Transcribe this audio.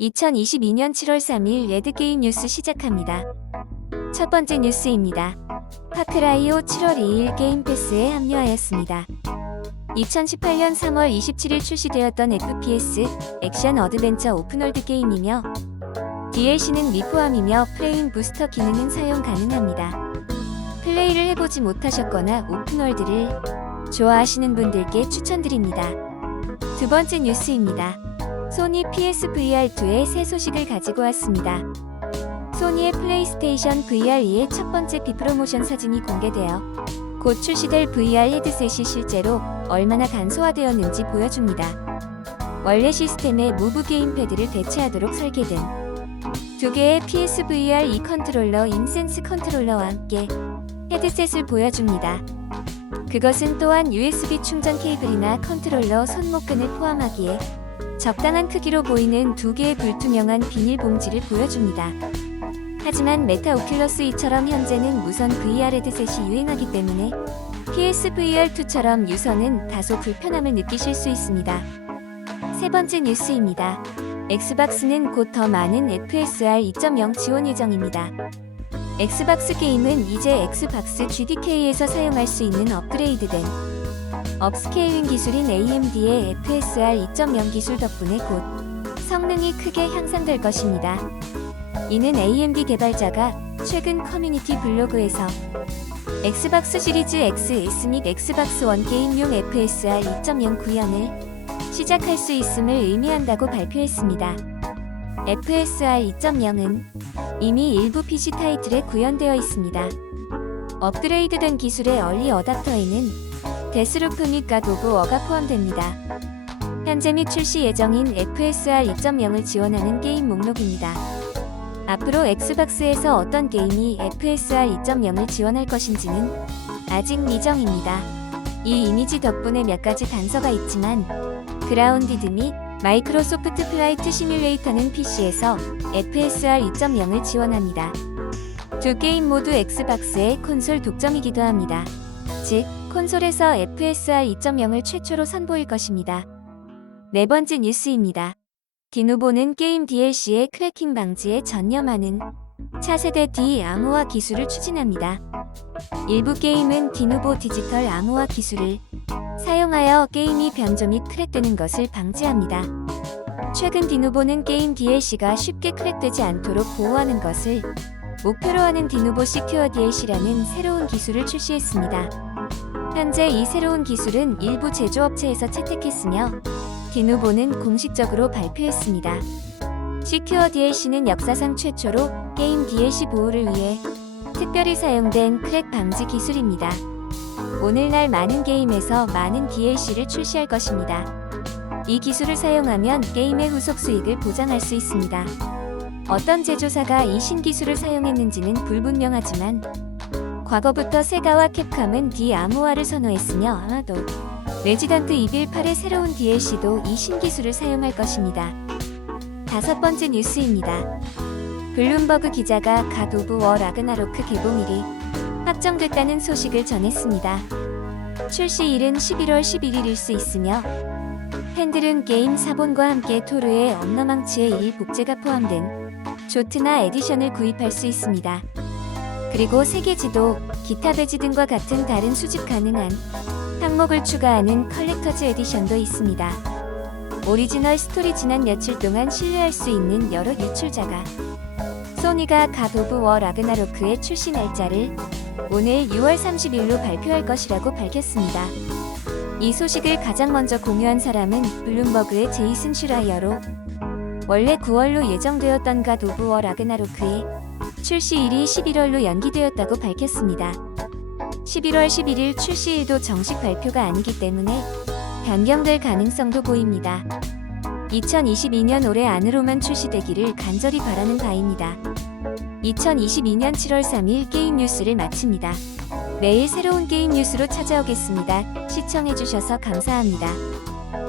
2022년 7월 3일 레드게임 뉴스 시작합니다. 첫 번째 뉴스입니다. 파크라이오 7월 2일 게임 패스에 합류하였습니다. 2018년 3월 27일 출시되었던 FPS 액션 어드벤처 오픈월드 게임이며 DLC는 미포함이며 프레임 부스터 기능은 사용 가능합니다. 플레이를 해보지 못하셨거나 오픈월드를 좋아하시는 분들께 추천드립니다. 두 번째 뉴스입니다. 소니 PSVR2의 새 소식을 가지고 왔습니다. 소니의 플레이스테이션 VR2의 첫 번째 비프로모션 사진이 공개되어 곧 출시될 VR 헤드셋이 실제로 얼마나 간소화되었는지 보여줍니다. 원래 시스템의 무브 게임패드를 대체하도록 설계된 두 개의 PSVR 2 컨트롤러 인센스 컨트롤러와 함께 헤드셋을 보여줍니다. 그것은 또한 USB 충전 케이블이나 컨트롤러 손목끈을 포함하기에 적당한 크기로 보이는 두 개의 불투명한 비닐 봉지를 보여줍니다. 하지만 메타 오큘러스 2처럼 현재는 무선 VR 헤드셋이 유행하기 때문에 PSVR2처럼 유선은 다소 불편함을 느끼실 수 있습니다. 세 번째 뉴스입니다. 엑스박스는 곧 더 많은 FSR 2.0 지원 예정입니다. 엑스박스 게임은 이제 엑스박스 GDK에서 사용할 수 있는 업그레이드된 업스케일링 기술인 AMD의 FSR 2.0 기술 덕분에 곧 성능이 크게 향상될 것입니다. 이는 AMD 개발자가 최근 커뮤니티 블로그에서 엑스박스 시리즈 XS 및 엑스박스 원 게임용 FSR 2.0 구현을 시작할 수 있음을 의미한다고 발표했습니다. FSR 2.0은 이미 일부 PC 타이틀에 구현되어 있습니다. 업그레이드된 기술의 얼리 어답터에는 데스루프 및 가도브 워가 포함됩니다. 현재 및 출시 예정인 FSR 2.0을 지원하는 게임 목록입니다. 앞으로 엑스박스에서 어떤 게임이 FSR 2.0을 지원할 것인지는 아직 미정입니다. 이 이미지 덕분에 몇 가지 단서가 있지만 그라운디드 및 마이크로소프트 플라이트 시뮬레이터는 PC에서 FSR 2.0을 지원합니다. 두 게임 모두 엑스박스의 콘솔 독점이기도 합니다. 즉, 콘솔에서 FSR 2.0을 최초로 선보일 것입니다. 네 번째 뉴스입니다. 디누보는 게임 DLC의 크래킹 방지에 전념하는 차세대 D 암호화 기술을 추진합니다. 일부 게임은 디누보 디지털 암호화 기술을 사용하여 게임이 변조 및 크랙되는 것을 방지합니다. 최근 디누보는 게임 DLC가 쉽게 크랙되지 않도록 보호하는 것을 목표로 하는 디누보 시큐어 DLC라는 새로운 기술을 출시했습니다. 현재 이 새로운 기술은 일부 제조업체에서 채택했으며 디누보는 공식적으로 발표했습니다. 시큐어 DLC는 역사상 최초로 게임 DLC 보호를 위해 특별히 사용된 크랙 방지 기술입니다. 오늘날 많은 게임에서 많은 DLC를 출시할 것입니다. 이 기술을 사용하면 게임의 후속 수익을 보장할 수 있습니다. 어떤 제조사가 이 신기술을 사용했는지는 불분명하지만 과거부터 세가와 캡콤은 D 암호화를 선호했으며 아마도 레지던트 이빌 8의 새로운 DLC도 이 신기술을 사용할 것입니다. 다섯 번째 뉴스입니다. 블룸버그 기자가 갓 오브 워 라그나로크 개봉일이 확정됐다는 소식을 전했습니다. 출시일은 11월 11일일 수 있으며 팬들은 게임 사본과 함께 토르의 언너망치의 일 복제가 포함된 조트나 에디션을 구입할 수 있습니다. 그리고 세계지도, 기타 배지 등과 같은 다른 수집 가능한 항목을 추가하는 컬렉터즈 에디션도 있습니다. 오리지널 스토리 지난 며칠 동안 신뢰할 수 있는 여러 유출자가 소니가 갓 오브 워 라그나로크의 출시 날짜를 오늘 6월 30일로 발표할 것이라고 밝혔습니다. 이 소식을 가장 먼저 공유한 사람은 블룸버그의 제이슨 슈라이어로 원래 9월로 예정되었던 갓 오브 워 라그나로크의 출시일이 11월로 연기되었다고 밝혔습니다. 11월 11일 출시일도 정식 발표가 아니기 때문에 변경될 가능성도 보입니다. 2022년 올해 안으로만 출시되기를 간절히 바라는 바입니다. 2022년 7월 3일 게임 뉴스를 마칩니다. 매일 새로운 게임 뉴스로 찾아오겠습니다. 시청해주셔서 감사합니다.